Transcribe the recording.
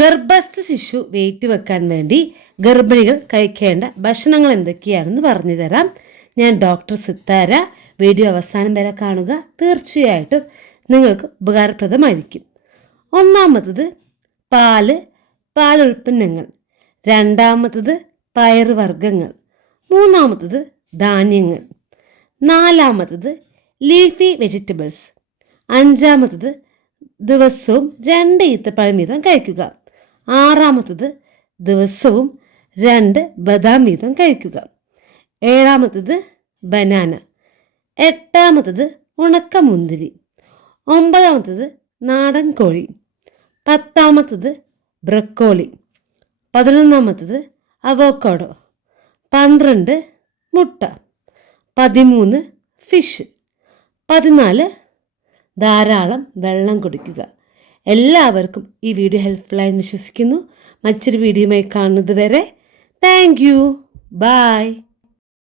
ഗർഭസ്ഥ ശിശു വെയിറ്റ് വെക്കാൻ വേണ്ടി ഗർഭിണികൾ കഴിക്കേണ്ട ഭക്ഷണങ്ങൾ എന്തൊക്കെയാണെന്ന് പറഞ്ഞു തരാം. ഞാൻ ഡോക്ടർ സിത്താര. വീഡിയോ അവസാനം വരെ കാണുക. തീർച്ചയായിട്ടും നിങ്ങൾക്ക് ഉപകാരപ്രദമായിരിക്കും. ഒന്നാമത്തത് പാലുൽപ്പന്നങ്ങൾ. രണ്ടാമത്തത് പയറുവർഗ്ഗങ്ങൾ. മൂന്നാമത്തത് ധാന്യങ്ങൾ. നാലാമത്തത് ലീഫി വെജിറ്റബിൾസ്. അഞ്ചാമത്തത് ദിവസവും 2 ഈത്തപ്പഴം വീതം കഴിക്കുക. ആറാമത്തത് ദിവസവും 2 ബദാം വീതം കഴിക്കുക. ഏഴാമത്തത് ബനാന. എട്ടാമത്തത് ഉണക്കമുന്തിരി. ഒമ്പതാമത്തത് നാടൻ കോഴി. പത്താമത്തത് ബ്രക്കോളി. 11ആമത്തത് അവോക്കാഡോ. 12 മുട്ട. 13 ഫിഷ്. 14 ധാരാളം വെള്ളം കുടിക്കുക. എല്ലാവർക്കും ഈ വീഡിയോ ഹെൽപ്ഫുള്ളായി വിശ്വസിക്കുന്നു. മറ്റൊരു വീഡിയോയുമായി കാണുന്നത് വരെ താങ്ക് യു. ബൈ.